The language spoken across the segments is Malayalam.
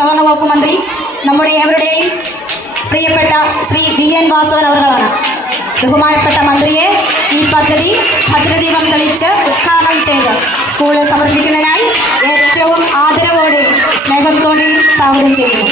സഹകരണ വകുപ്പ് മന്ത്രി നമ്മുടെ ഏവരുടെയും പ്രിയപ്പെട്ട ശ്രീ VN വാസവൻ അവர்களാണ്. ബഹുമാനപ്പെട്ട മന്ത്രിയെ ഈ പദ്ധതി ഭദ്രദീപം തെളിച്ച് ഉദ്ഘാടനം ചെയ്ത് സ്കൂളിൽ സമർപ്പിക്കുന്നതിനായി ഏറ്റവും ആദരവോടെയും സ്നേഹത്തോടെയും സ്വാഗതം ചെയ്യുന്നു.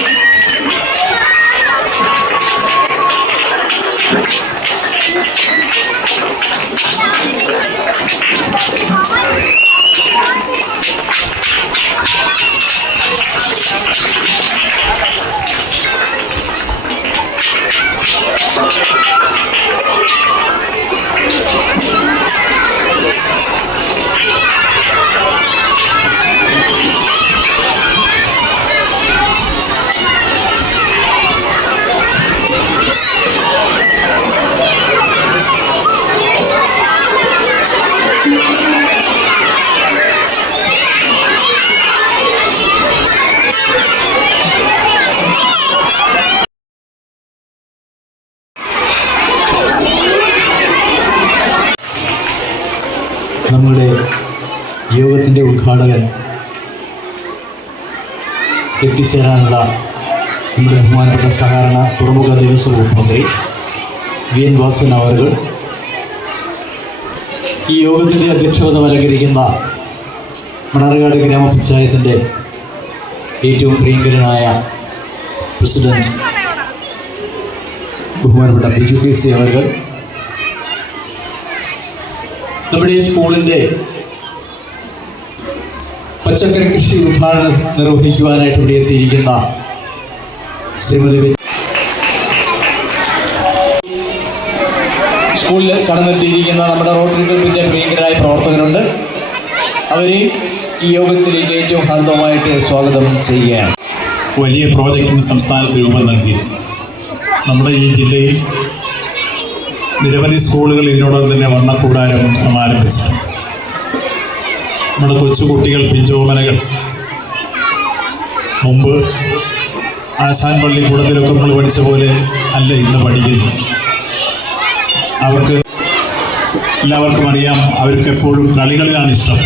നമ്മുടെ യോഗത്തിൻ്റെ ഉദ്ഘാടകൻ എത്തിച്ചേരാനുള്ള നമ്മുടെ ബഹുമാനപ്പെട്ട സഹകരണ തുറമുഖ ദേവസ്വം വകുപ്പ് മന്ത്രി VN വാസവൻ അവർ, ഈ യോഗത്തിൻ്റെ അധ്യക്ഷത അലങ്കരിക്കുന്ന മണർകാട് ഗ്രാമപഞ്ചായത്തിൻ്റെ ഏറ്റവും പ്രിയങ്കരനായ പ്രസിഡന്റ് ബഹുമാനപ്പെട്ട ബിജു KC അവർ, നമ്മുടെ ഈ സ്കൂളിൻ്റെ പച്ചക്കറി കൃഷി ഉദ്ഘാടനം നിർവഹിക്കുവാനായിട്ട് ഇവിടെ എത്തിയിരിക്കുന്ന ശ്രീമതി സ്കൂളിൽ കടന്നെത്തിയിരിക്കുന്ന നമ്മുടെ റോട്ടറി ക്ലബിൻ്റെ പ്രിയങ്കരായ പ്രവർത്തകരുണ്ട്. അവരെ ഈ യോഗത്തിലേക്ക് ഏറ്റവും ഹാർദവമായിട്ട് സ്വാഗതം ചെയ്യുകയാണ്. വലിയ പ്രോജക്റ്റിന് സംസ്ഥാനത്ത് രൂപം നൽകി നമ്മുടെ ഈ ജില്ലയിൽ നിരവധി സ്കൂളുകൾ ഇതിനോടൊപ്പം തന്നെ വർണ്ണക്കൂടാരം സമാരംഭിച്ചിട്ടുണ്ട്. നമ്മുടെ കൊച്ചുകുട്ടികൾ, പിഞ്ചോമനകൾ മുമ്പ് ആശാൻ പള്ളിക്കൂടത്തിലൊക്കെ നമ്മൾ പഠിച്ച പോലെ അല്ല ഇന്ന് പഠിക്കുന്നു. അവർക്ക് എല്ലാവർക്കും അറിയാം, അവർക്ക് എപ്പോഴും കളികളിലാണ് ഇഷ്ടം.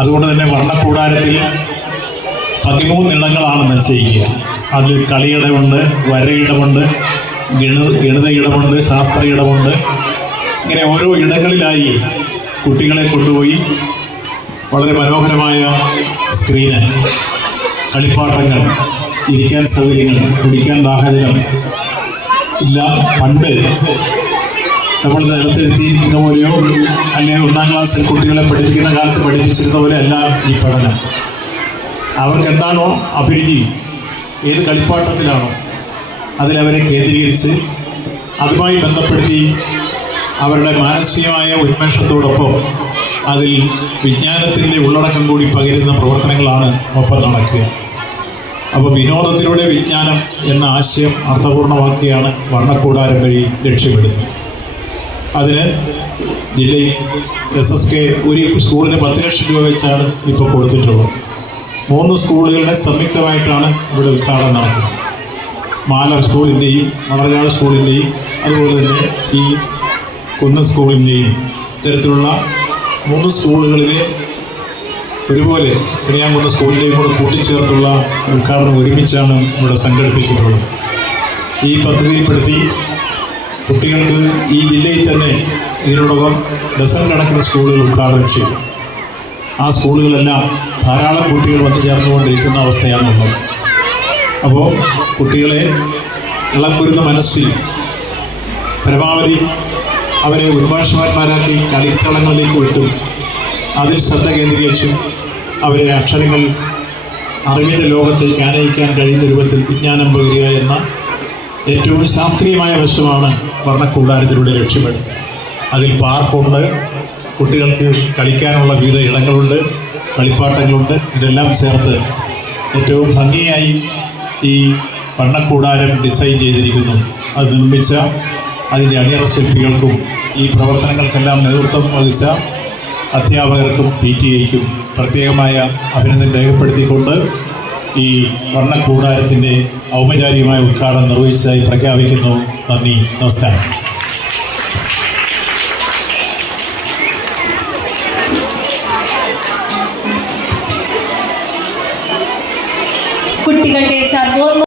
അതുകൊണ്ട് തന്നെ വർണ്ണക്കൂടാരത്തിൽ 13 ഇടങ്ങളാണ് നിശ്ചയിക്കുക. അതിൽ കളിയിടമുണ്ട്, വരയിടമുണ്ട്, ഗണിത ഇടമുണ്ട്, ശാസ്ത്ര ഇടമുണ്ട്. ഇങ്ങനെ ഓരോ ഇടങ്ങളിലായി കുട്ടികളെ കൊണ്ടുപോയി വളരെ മനോഹരമായ സ്ക്രീന്, കളിപ്പാട്ടങ്ങൾ, ഇരിക്കാൻ സൗകര്യങ്ങൾ, കുടിക്കാൻ ദാഹജലം എല്ലാം പണ്ട് നമ്മൾ നിലത്തെഴുത്തിയിരിക്കുന്ന പോലെയോ അല്ലെങ്കിൽ 1-ാം ക്ലാസ്സിൽ കുട്ടികളെ പഠിപ്പിക്കുന്ന കാലത്ത് പഠിപ്പിച്ചിരുന്ന പോലെ അല്ല ഈ പഠനം. അവർക്ക് എന്താണോ അഭിരുചി, ഏത് കളിപ്പാട്ടത്തിലാണോ അതിലവരെ കേന്ദ്രീകരിച്ച് അതുമായി ബന്ധപ്പെടുത്തി അവരുടെ മാനസികമായ ഉന്മേഷത്തോടൊപ്പം അതിൽ വിജ്ഞാനത്തിൻ്റെ ഉള്ളടക്കം കൂടി പകരുന്ന പ്രവർത്തനങ്ങളാണ് ഒപ്പം നടക്കുക. അപ്പോൾ വിനോദത്തിലൂടെ വിജ്ഞാനം എന്ന ആശയം അർത്ഥപൂർണ്ണമാക്കിയാണ് വർണ്ണക്കൂടാരം വഴി ലക്ഷ്യമിടുന്നത്. അതിന് ജില്ലയിൽ SSK ഒരു സ്കൂളിന് 10 ലക്ഷം രൂപ വെച്ചാണ് ഇപ്പോൾ കൊടുത്തിട്ടുള്ളത്. 3 സ്കൂളുകളുടെ സംയുക്തമായിട്ടാണ് ഇവിടെ ഉദ്ഘാടനം നടക്കുന്നത്. മാലം സ്കൂളിൻ്റെയും മണർകാട് സ്കൂളിൻ്റെയും അതുപോലെ തന്നെ ഈ കുന്നം സ്കൂളിൻ്റെയും ഇത്തരത്തിലുള്ള 3 സ്കൂളുകളിലെ ഒരുപോലെ കിണിയാംകുന്ന് സ്കൂളിൻ്റെയും കൂടെ കൂട്ടിച്ചേർത്തുള്ള ഉദ്ഘാടനം ഒരുമിച്ചാണ് ഇവിടെ സംഘടിപ്പിച്ചിട്ടുള്ളത്. ഈ പദ്ധതിയിൽപ്പെടുത്തി കുട്ടികൾക്ക് ഈ ജില്ലയിൽ തന്നെ ഇതിനോടകം ഡസൻ കണക്കിന് സ്കൂളുകൾ ഉദ്ഘാടനം ചെയ്തു. ആ സ്കൂളുകളെല്ലാം ധാരാളം കുട്ടികൾ വന്നു ചേർന്നുകൊണ്ടിരിക്കുന്ന അവസ്ഥയാണുള്ളത്. അപ്പോൾ കുട്ടികളെ ഇളംകുരുന്ന മനസ്സിൽ പരമാവധി അവരെ ഉന്മേഷവാന്മാരാക്കി കളിത്തളങ്ങളിലേക്ക് വിട്ടും അതിൽ ശ്രദ്ധ കേന്ദ്രീകരിച്ചും അവരെ അക്ഷരങ്ങൾ അറിവിൻ്റെ ലോകത്തേക്ക് ആനയിക്കാൻ കഴിയുന്ന രൂപത്തിൽ വിജ്ഞാനം പകരുക എന്ന ഏറ്റവും ശാസ്ത്രീയമായ വശമാണ് വർണ്ണക്കൂടാരത്തിലൂടെ ലക്ഷ്യമിടുന്നത്. അതിൽ പാർക്കുണ്ട്, കുട്ടികൾക്ക് കളിക്കാനുള്ള വിവിധ ഇടങ്ങളുണ്ട്, കളിപ്പാട്ടങ്ങളുണ്ട്. ഇതെല്ലാം ചേർത്ത് ഏറ്റവും ഭംഗിയായി ഈ വർണ്ണക്കൂടാരം ഡിസൈൻ ചെയ്തിരിക്കുന്നു. അത് നിർമ്മിച്ച അതിൻ്റെ അണിയറ ശില്പികൾക്കും ഈ പ്രവർത്തനങ്ങൾക്കെല്ലാം നേതൃത്വം വഹിച്ച അധ്യാപകർക്കും PTA-യ്ക്കും പ്രത്യേകമായ അഭിനന്ദനം രേഖപ്പെടുത്തിക്കൊണ്ട് ഈ വർണ്ണക്കൂടാരത്തിൻ്റെ ഔപചാരികമായ ഉദ്ഘാടനം നിർവഹിച്ചതായി പ്രഖ്യാപിക്കുന്നു. നന്ദി, നമസ്കാരം. കുട്ടികളുടെ സർവോന്മ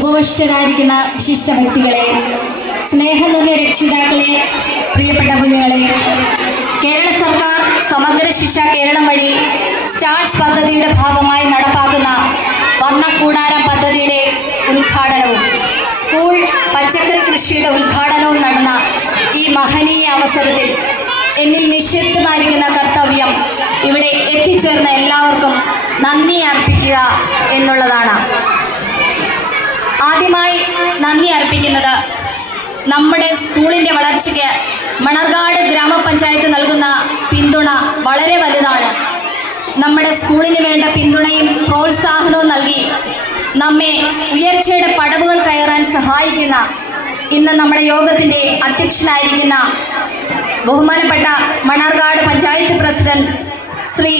ഉപവിഷ്ടരായിരിക്കുന്ന വിശിഷ്ട വ്യക്തികളെ, സ്നേഹം നിറഞ്ഞ രക്ഷിതാക്കളെ, പ്രിയപ്പെട്ട കുഞ്ഞുങ്ങളെ, കേരള സർക്കാർ സമഗ്ര ശിക്ഷ കേരളം വഴി സ്റ്റാർസ് പദ്ധതിയുടെ ഭാഗമായി നടപ്പാക്കുന്ന വർണ്ണക്കൂടാരം പദ്ധതിയുടെ ഉദ്ഘാടനവും സ്കൂൾ പച്ചക്കറി കൃഷിയുടെ ഉദ്ഘാടനവും നടന്ന ഈ മഹനീയ അവസരത്തിൽ എന്നിൽ നിക്ഷിപ്തമായിരിക്കുന്ന കർത്തവ്യം ഇവിടെ എത്തിച്ചേർന്ന എല്ലാവർക്കും നന്ദി അർപ്പിക്കുക എന്നുള്ളതാണ്. ആദ്യമായി നന്ദി അർപ്പിക്കുന്നത് നമ്മുടെ സ്കൂളിൻ്റെ വളർച്ചയ്ക്ക് മണർകാട് ഗ്രാമപഞ്ചായത്ത് നൽകുന്ന പിന്തുണ വളരെ വലുതാണ്. നമ്മുടെ സ്കൂളിന് വേണ്ട പിന്തുണയും പ്രോത്സാഹനവും നൽകി നമ്മെ ഉയർച്ചയുടെ പടവുകൾ കയറാൻ സഹായിക്കുന്ന ഇന്ന് നമ്മുടെ യോഗത്തിൻ്റെ അധ്യക്ഷനായിരിക്കുന്ന ബഹുമാനപ്പെട്ട മണർകാട് പഞ്ചായത്ത് പ്രസിഡന്റ് ശ്രീ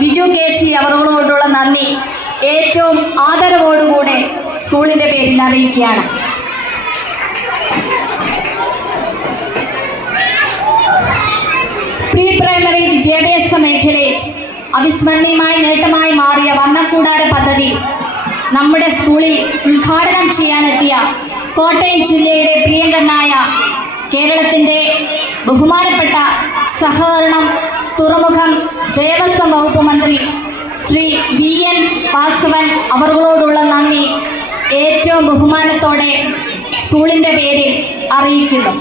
ബിജു KC അവരോടുള്ള നന്ദി ഏറ്റവും ആദരവോടുകൂടെ സ്കൂളിൻ്റെ പേരിൽ അറിയിക്കുകയാണ്. പ്രീ പ്രൈമറി വിദ്യാഭ്യാസ മേഖലയിൽ അവിസ്മരണീയമായ നേട്ടമായി മാറിയ വർണ്ണക്കൂടാര പദ്ധതി നമ്മുടെ സ്കൂളിൽ ഉദ്ഘാടനം ചെയ്യാനെത്തിയ കോട്ടയം ജില്ലയുടെ പ്രിയങ്കരനായ കേരളത്തിൻ്റെ ബഹുമാനപ്പെട്ട സഹകരണം, തുറമുഖം, ദേവസ്വം വകുപ്പ് മന്ത്രി ശ്രീ VN വാസവൻ അവരോടുള്ള നന്ദി ഏറ്റവും ബഹുമാനത്തോടെ സ്കൂളിൻ്റെ പേരിൽ അറിയിക്കുന്നു.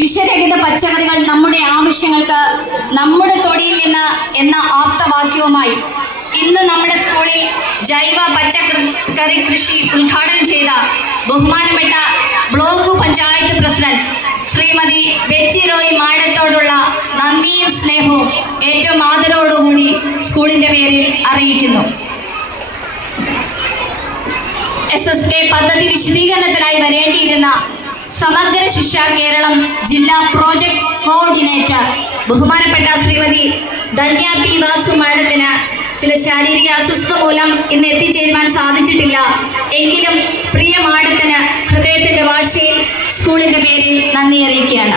വിഷരഹിത പച്ചക്കറികൾ നമ്മുടെ ആവശ്യങ്ങൾക്ക് നമ്മുടെ തൊടിയിൽ നിന്ന് എന്ന ആപ്തവാക്യവുമായി ഇന്ന് നമ്മുടെ സ്കൂളിൽ ജൈവ പച്ചക്കറി കൃഷി ഉദ്ഘാടനം ചെയ്ത ബഹുമാനപ്പെട്ട ബ്ലോക്ക് പഞ്ചായത്ത് പ്രസിഡന്റ് ശ്രീമതി ബെച്ചി റോയ് മാഡത്തോടുള്ള നന്ദിയും സ്നേഹവും ഏറ്റവും ആദരവോടുകൂടി സ്കൂളിൻ്റെ പേരിൽ അറിയിക്കുന്നു. SSK പദ്ധതി വിശദീകരണത്തിനായി വരേണ്ടിയിരുന്ന സമഗ്ര ശിക്ഷ കേരളം ജില്ലാ പ്രോജക്ട് കോർഡിനേറ്റർ ബഹുമാനപ്പെട്ട ശ്രീമതി ധന്യ P. വാസു മാഡത്തിന് ചില ശാരീരിക അസ്വസ്ഥത മൂലം ഇന്ന് എത്തിച്ചേരുവാൻ സാധിച്ചിട്ടില്ല. എങ്കിലും പ്രിയ മാഡത്തിന് ഹൃദയത്തിൻ്റെ ഭാഷയിൽ സ്കൂളിൻ്റെ പേരിൽ നന്ദി അറിയിക്കുകയാണ്.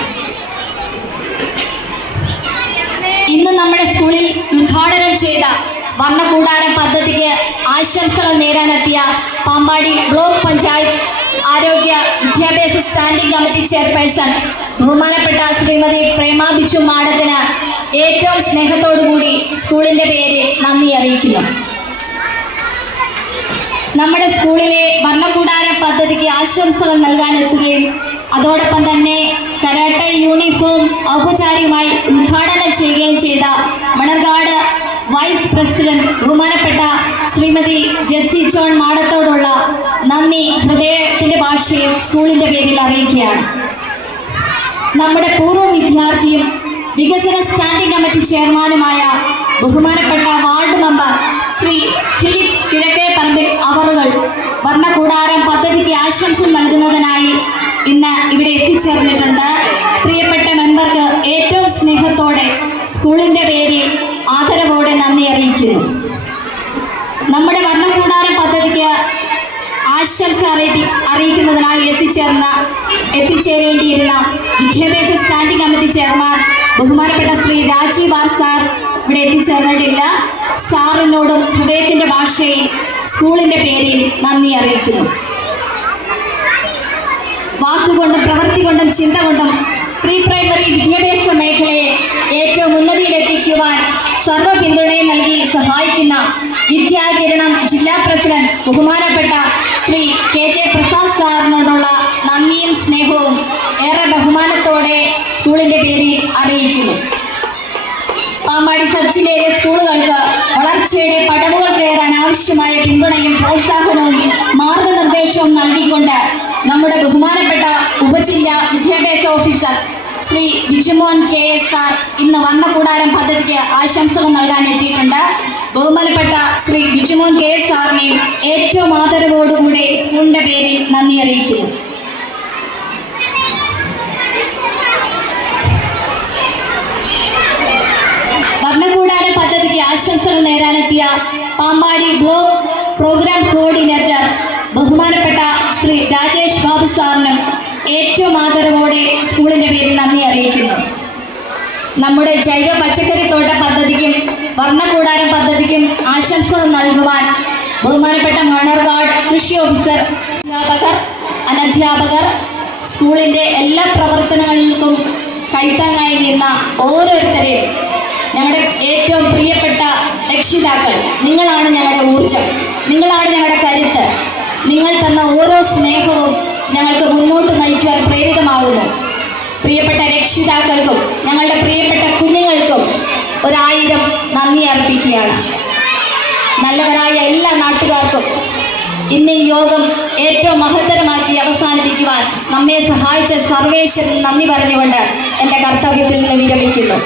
ഇന്ന് നമ്മുടെ സ്കൂളിൽ ഉദ്ഘാടനം ചെയ്ത വർണ്ണക്കൂടാരം പദ്ധതിക്ക് ആശംസകൾ നേരാനെത്തിയ പാമ്പാടി ബ്ലോക്ക് പഞ്ചായത്ത് ആരോഗ്യ വിദ്യാഭ്യാസ സ്റ്റാൻഡിംഗ് കമ്മിറ്റി ചെയർപേഴ്സൺ ബഹുമാനപ്പെട്ട ശ്രീമതി പ്രേമ ബിച്ചു മാഡത്തിന് ഏറ്റവും സ്നേഹത്തോടുകൂടി സ്കൂളിൻ്റെ പേര് നന്ദി അറിയിക്കുന്നു. നമ്മുടെ സ്കൂളിലെ വർണ്ണക്കൂടാരം പദ്ധതിക്ക് ആശംസകൾ നൽകാനെത്തുകയും അതോടൊപ്പം തന്നെ കരാട്ടെ യൂണിഫോം ഔപചാരികമായി ഉദ്ഘാടനം ചെയ്യുകയും ചെയ്ത മണർകാട് വൈസ് പ്രസിഡന്റ് ബഹുമാനപ്പെട്ട ശ്രീമതി ജെസ്സി ജോൺ മാഡത്തോടുള്ള നന്ദി ഹൃദയത്തിൻ്റെ ഭാഷയിൽ സ്കൂളിൻ്റെ പേരിൽ അറിയിക്കുകയാണ്. നമ്മുടെ പൂർവ്വ വിദ്യാർത്ഥിയും വികസന സ്റ്റാൻഡിംഗ് കമ്മിറ്റി ചെയർമാനുമായ ബഹുമാനപ്പെട്ട ward member Shri Philip Kizhakkeparambil അവറുകൾ വർണ്ണകൂടാരം പദ്ധതിക്ക് ആശംസ നൽകുന്നതിനായി ഇന്ന് ഇവിടെ എത്തിച്ചേർന്നിട്ടുണ്ട്. പ്രിയപ്പെട്ട മെമ്പർക്ക് ഏറ്റവും സ്നേഹത്തോടെ സ്കൂളിൻ്റെ പേരിൽ ആദരവോടെ നന്ദി അറിയിക്കുന്നു. നമ്മുടെ വർണ്ണകൂടാരം പദ്ധതിക്ക് ആശംസ അറിയിക്കുന്നതിനായി എത്തിച്ചേരേണ്ടിയിരുന്ന വിദ്യാഭ്യാസ സ്റ്റാൻഡിംഗ് കമ്മിറ്റി ചെയർമാൻ ബഹുമാനപ്പെട്ട ശ്രീ രാജീവ് ആർ സാർ ഇവിടെ എത്തിച്ചേർന്നിട്ടില്ല. സാറിനോടും ഹൃദയത്തിൻ്റെ ഭാഷയിൽ സ്കൂളിൻ്റെ പേരിൽ നന്ദി അറിയിക്കുന്നു. വാക്കുകൊണ്ടും പ്രവൃത്തി കൊണ്ടും ചിന്ത കൊണ്ടും പ്രീ പ്രൈമറി വിദ്യാഭ്യാസ മേഖലയെ ഏറ്റവും ഉന്നതിയിലെത്തിക്കുവാൻ സർവ്വ പിന്തുണയും നൽകി സഹായിക്കുന്ന വിദ്യാകിരണം ജില്ലാ പ്രസിഡന്റ് ബഹുമാനപ്പെട്ട ശ്രീ KJ പ്രസാദ് സാറിനോടുള്ള നന്ദിയും സ്നേഹവും ഏറെ ബഹുമാനത്തോടെ സ്കൂളിൻ്റെ പേരിൽ അറിയിക്കുന്നു. പാമ്പാടി സബ് ജില്ലയിലെ സ്കൂളുകൾക്ക് വളർച്ചയുടെ പടവുകൾ കയറാൻ ആവശ്യമായ പിന്തുണയും പ്രോത്സാഹനവും മാർഗനിർദ്ദേശവും നൽകിക്കൊണ്ട് നമ്മുടെ ബഹുമാനപ്പെട്ട ഉപജില്ലാ വിദ്യാഭ്യാസ officer Shri Bijumon KS sir ഇന്ന് വർണ്ണകൂടാരം പദ്ധതിക്ക് ആശംസകൾ നൽകാൻ എത്തിയിട്ടുണ്ട്. ബഹുമാനപ്പെട്ട ശ്രീ ബിജുമോൻ KS സാറിനെയും ഏറ്റവും ആദരവോടുകൂടി സ്കൂളിൻ്റെ പേരിൽ നന്ദി അറിയിക്കുന്നു. വർണ്ണകൂടാര പദ്ധതിക്ക് ആശംസകൾ നേരാനെത്തിയ പാമ്പാടി ബ്ലോക്ക് പ്രോഗ്രാം കോർഡിനേറ്റർ ബഹുമാനപ്പെട്ട ശ്രീ രാജേഷ് ബാബു സാറിനും ഏറ്റവും ആദരവോടെ സ്കൂളിൻ്റെ പേരിൽ നന്ദി അറിയിക്കുന്നു. നമ്മുടെ ജൈവ പച്ചക്കറി തോട്ട പദ്ധതിക്കും വർണ്ണകൂടാരം പദ്ധതിക്കും ആശംസകൾ നൽകുവാൻ ബഹുമാനപ്പെട്ട മണർകാട് കൃഷി ഓഫീസർ, അധ്യാപകർ, അനധ്യാപകർ, സ്കൂളിൻ്റെ എല്ലാ പ്രവർത്തനങ്ങൾക്കും കൈത്താങ്ങായി നിന്ന ഓരോരുത്തരെയും, ഞങ്ങളുടെ ഏറ്റവും പ്രിയപ്പെട്ട രക്ഷിതാക്കൾ, നിങ്ങളാണ് ഞങ്ങളുടെ ഊർജം, നിങ്ങളാണ് ഞങ്ങളുടെ കരുത്ത്. നിങ്ങൾ തന്ന ഓരോ സ്നേഹവും ഞങ്ങൾക്ക് മുന്നോട്ട് നയിക്കുവാൻ പ്രേരിതമാകുന്നു. പ്രിയപ്പെട്ട രക്ഷിതാക്കൾക്കും ഞങ്ങളുടെ പ്രിയപ്പെട്ട കുഞ്ഞുങ്ങൾക്കും 1000 നന്ദി അർപ്പിക്കുകയാണ്. നല്ലവരായ എല്ലാ നാട്ടുകാർക്കും ഇന്ന് ഈ യോഗം ഏറ്റവും മഹത്തരമാക്കി അവസാനിപ്പിക്കുവാൻ നമ്മെ സഹായിച്ച സർവേശ്വരൻ നന്ദി പറഞ്ഞുകൊണ്ട് എൻ്റെ കർത്തവ്യത്തിൽ നിന്ന് വിരമിക്കുന്നു.